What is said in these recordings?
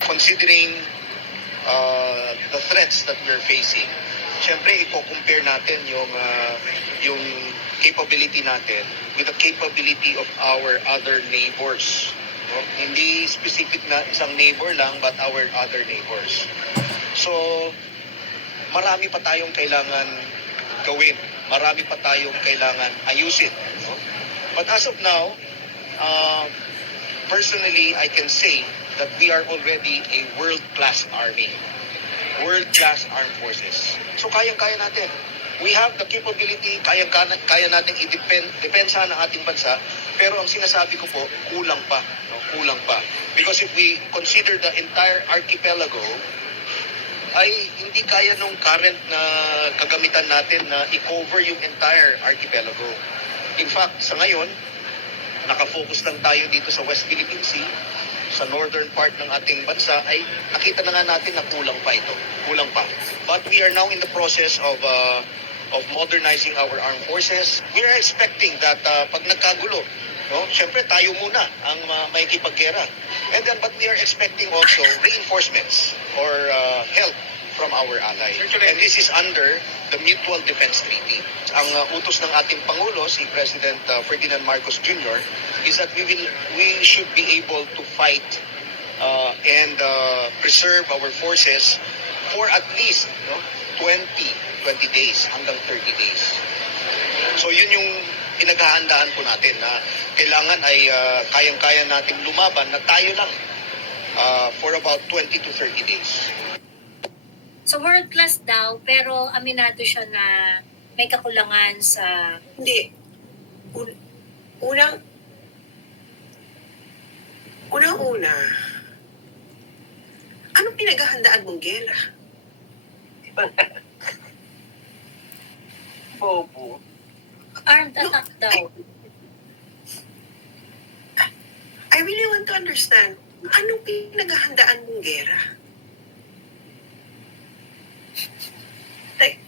considering uh, the threats that we're facing, syempre i-compare natin yung uh, yung capability natin with the capability of our other neighbors. No? Hindi specific na isang neighbor lang but our other neighbors. So, marami pa tayong kailangan gawin. Marami pa tayong kailangan ayusin. No? But as of now, uh, personally, I can say that we are already a world-class army. World-class armed forces. So kayang-kaya natin. We have the capability, kayang-kaya kaya natin i-defend, depensa ng ating bansa, pero ang sinasabi ko po, kulang pa. No? Kulang pa. Because if we consider the entire archipelago, ay hindi kaya nung current na kagamitan natin na i-cover yung entire archipelago. In fact, sa ngayon, nakafocus lang tayo dito sa West Philippine Sea, sa northern part ng ating bansa, ay nakita na nga natin na kulang pa ito. Kulang pa. But we are now in the process of uh, of modernizing our armed forces. We are expecting that uh, pag nagkagulo, no, syempre tayo muna ang uh, makikipaggera. And then, but we are expecting also reinforcements or uh, help from our allies. And this is under the Mutual Defense Treaty. Ang uh, utos ng ating Pangulo, si President uh, Ferdinand Marcos Jr., is that we will we should be able to fight uh, and uh, preserve our forces for at least no, 20, 20 days hanggang 30 days. So yun yung pinaghahandaan po natin na kailangan ay uh, kayang-kaya nating lumaban na tayo lang uh, for about 20 to 30 days. So world class daw, pero aminado siya na may kakulangan sa Hindi. Un- unang, unang-una, anong pinaghahandaan mong gera? Bobo. armed attack daw. I really want to understand, anong pinaghahandaan mong gera? Like,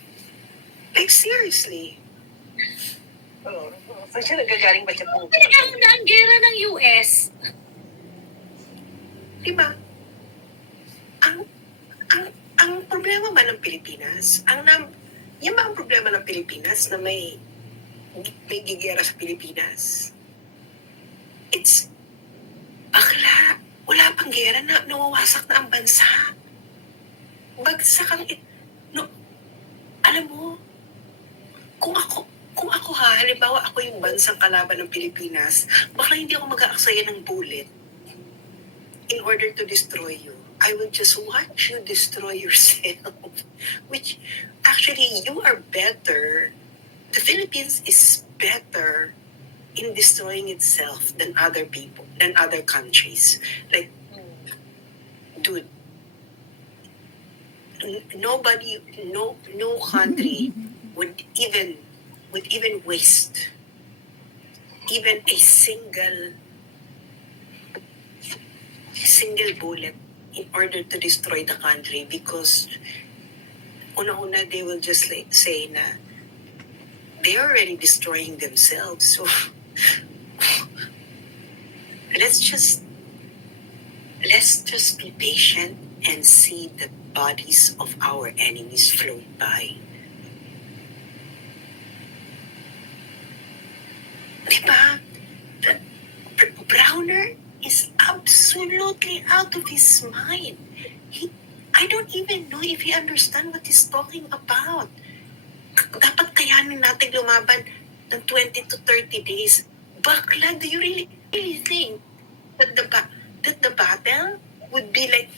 like seriously, Oh, saan siya nagagaling ba siya po? Pinaganda ang gera ng US. di ba? Ang, ang, ang problema ba ng Pilipinas, ang nam, yan ba ang problema ng Pilipinas na may, may gigera sa Pilipinas? It's, bakla, wala pang gera na nawawasak na ang bansa. Bagsak ang, it, no, alam mo, kung ako, kung ako ha, halimbawa ako yung bansang kalaban ng Pilipinas, baka hindi ako mag-aaksaya ng bullet in order to destroy you. I will just watch you destroy yourself. Which actually you are better. The Philippines is better in destroying itself than other people, than other countries. Like, dude, nobody, no, no country would even, would even waste even a single single bullet in order to destroy the country because una-una they will just like say na they're already destroying themselves. So let's just let's just be patient and see the bodies of our enemies float by absolutely out of his mind. He, I don't even know if he understand what he's talking about. Dapat kayanin natin lumaban ng 20 to 30 days. Bakla, do you really, really think that the, that the battle would be like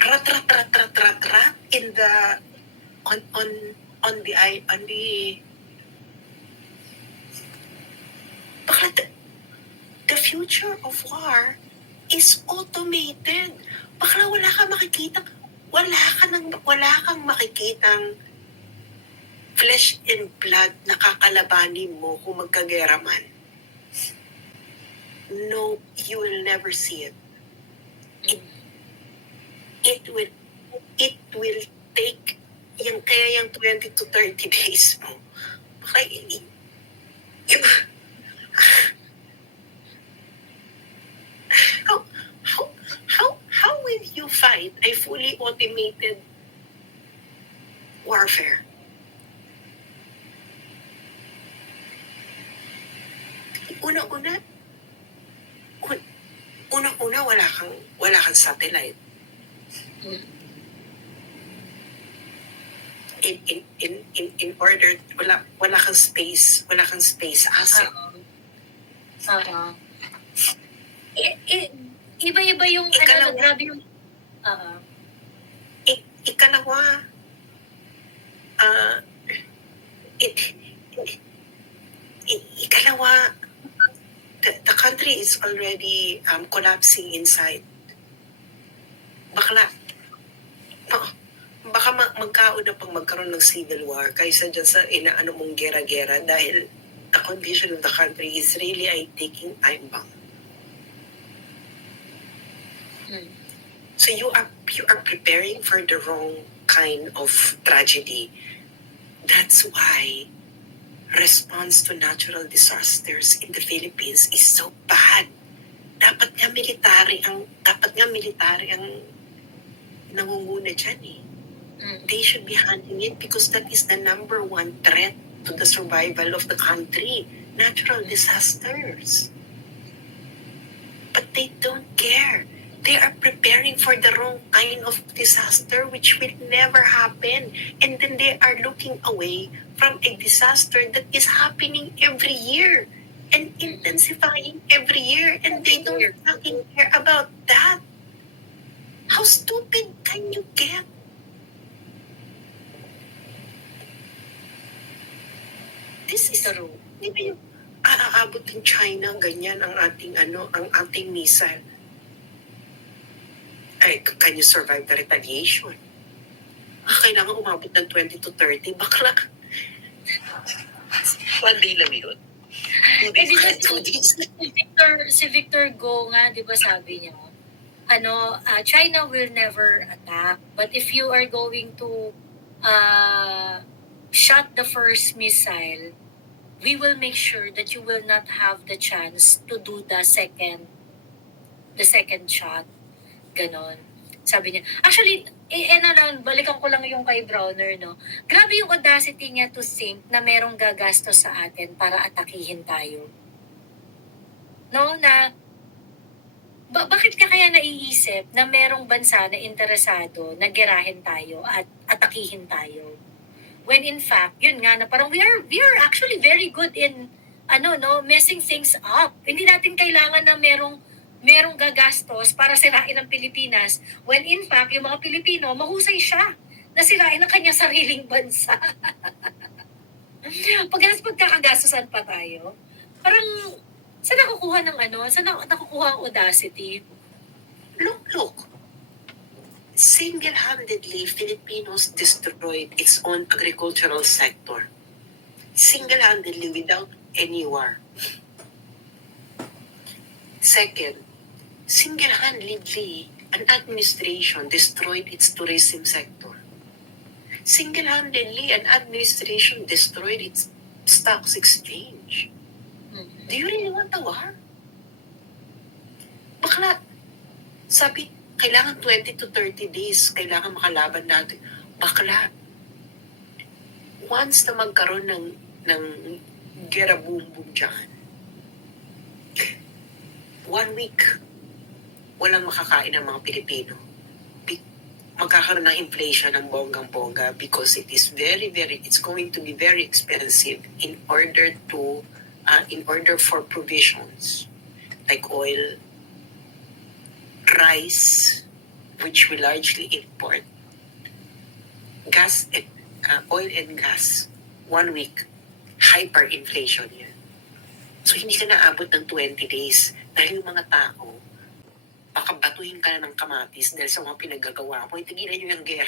rat, rat, rat, rat, rat, rat in the, on, on, on the, on the, bakla, the, the future of war is automated. Bakla wala ka makikita, wala ka nang, wala kang makikitang flesh and blood na kakalabanin mo kung magkagera man. No, you will never see it. It, it will, it will take, yung kaya yung 20 to 30 days mo. Baka, i- how, how fight ay fully automated warfare. Una-una, un- una-una wala kang wala kang satellite. In in in in in order wala wala kang space, wala kang space asset. I- i- Iba-iba yung, ano, grabe yung, oo. Ik- ikalawa, ah, it, i- i- ikalawa, the, the country is already um, collapsing inside. Bakla, baka, baka ma- magkauna pang magkaroon ng civil war kaysa dyan sa inaano mong gera-gera dahil the condition of the country is really ay taking time bomb. So you are you are preparing for the wrong kind of tragedy. That's why response to natural disasters in the Philippines is so bad. Dapat nga military ang dapat nga military ang nangunguna dyan eh. Mm. They should be handling it because that is the number one threat to the survival of the country. Natural disasters. But they don't care. They are preparing for the wrong kind of disaster which will never happen. And then they are looking away from a disaster that is happening every year and intensifying every year. And they don't fucking care about that. How stupid can you get? This is True. Di ba yung aaabot ng China, ganyan ang ating ano, ang ating missile. Can you survive the retaliation? Ah, kailangan umabot ng 20 to 30. Bakla. One day lang yun. Two Eh, days. di ba Two si- days. si Victor, si Victor Go nga, di ba sabi niya, ano, ah, China will never attack. But if you are going to uh, shot the first missile, we will make sure that you will not have the chance to do the second the second shot. Ganon. Sabi niya. Actually, eh, eh, na lang, balikan ko lang yung kay Browner, no? Grabe yung audacity niya to think na merong gagastos sa atin para atakihin tayo. No, na ba- bakit ka kaya naiisip na merong bansa na interesado na gerahin tayo at atakihin tayo? When in fact, yun nga na parang we are we are actually very good in ano no, messing things up. Hindi natin kailangan na merong merong gagastos para sirain ang Pilipinas when in fact yung mga Pilipino mahusay siya na sirain ang kanyang sariling bansa. Pagkas pagkakagastosan pa tayo, parang saan nakukuha ng ano? Saan na- nakukuha ang audacity? Look, look. Single-handedly, Filipinos destroyed its own agricultural sector. Single-handedly, without any war. Second, single-handedly, an administration destroyed its tourism sector. Single-handedly, an administration destroyed its stocks exchange. Do you really want a war? Bakla, sabi, kailangan 20 to 30 days, kailangan makalaban natin. Bakla, once na magkaroon ng, ng gera boom boom dyan, one week, walang makakain ng mga Pilipino. Bi- magkakaroon ng inflation ng bonggang-bongga because it is very, very, it's going to be very expensive in order to, uh, in order for provisions like oil, rice, which we largely import, gas, uh, oil and gas, one week, hyperinflation yan. So hindi ka naabot ng 20 days dahil yung mga tao, baka batuhin ka na ng kamatis dahil sa mga pinaggagawa mo, itigilan nyo yung gera.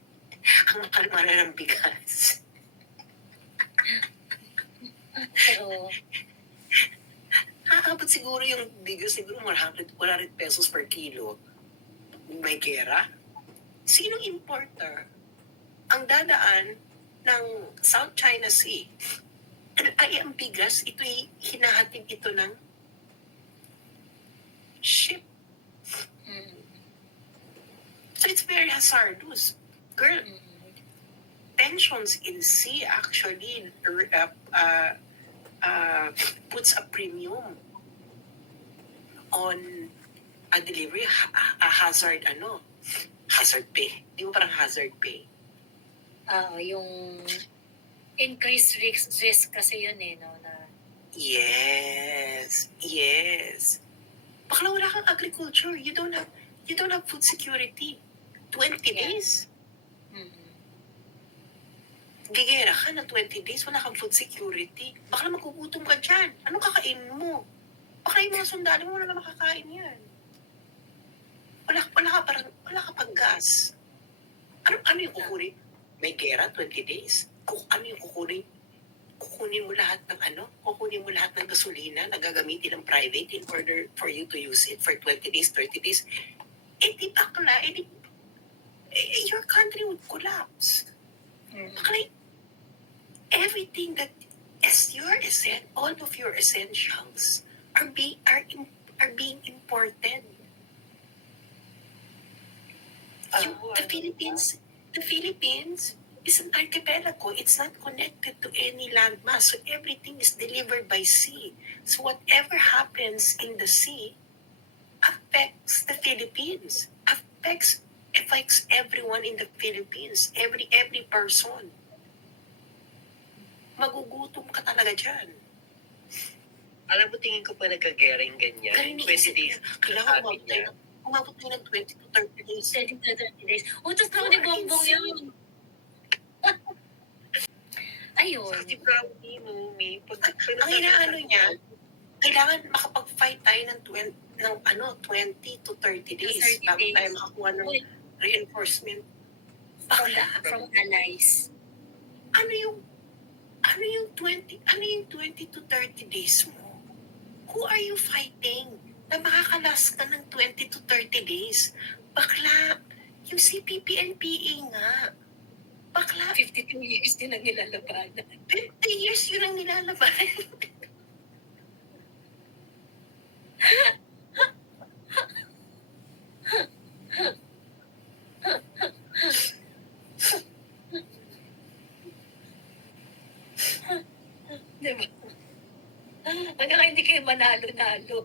Ang mahal na ng bigas. Oo. Aabot siguro yung bigas, siguro 100, 100 pesos per kilo. May gera. Sinong importer? Ang dadaan ng South China Sea ay ang bigas, ito'y hinahatid ito ng ship. Mm. It's very hazardous. Girl, tensions in sea actually uh, uh, uh, puts a premium on a delivery a hazard ano hazard pay di mo parang hazard pay Ah, yung increased risk, risk kasi yun eh, no? Na, yes yes bakla wala kang agriculture you don't have you don't have food security 20 Yeah. days mm. gigera ka na 20 days, wala kang food security. Baka na magugutom ka dyan. Anong kakainin mo? Baka yung mga sundalo mo, wala na makakain yan. Wala, wala ka parang, wala ka pang gas. Ano, ano yung kukunin? May gera, 20 days. Kuk, ano yung kukunin? Kukunin mo lahat ng ano? Kukunin mo lahat ng gasolina na gagamitin ng private in order for you to use it for 20 days, 30 days. Eh di bakla, eh di, eh, your country would collapse. Mm. Bakla, everything that is your essen all of your essentials are being are im, are being imported. You- Ah, the Philippines, the Philippines is an archipelago. It's not connected to any landmass, so everything is delivered by sea. So whatever happens in the sea affects the Philippines, affects affects everyone in the Philippines, every every person magugutom ka talaga dyan. Alam mo, tingin ko pa nagkagering ganyan. Kaya 20 iniisip days. kailangan umabot tayo ng, umabot tayo ng 20 to 30 days. 30 to 30 days. Utos lang You ni Bongbong yun. Ayun. Si Brownie, no, may pag... Ang inaano niya, kailangan makapag-fight tayo ng 20, ng ano, 20 to 30 days 30 bago days. tayo makakuha ng reinforcement. From, Bakla, from allies. ano yung ano yung 20 ano yung 20 to 30 days mo? Who are you fighting? Na makakalas ka ng 20 to 30 days. Bakla, yung CPP and PA nga. Bakla, 52 years din ang nilalabanan. 50 years yun ang nilalaban. Di ba? Hanggang hindi kayo manalo-nalo.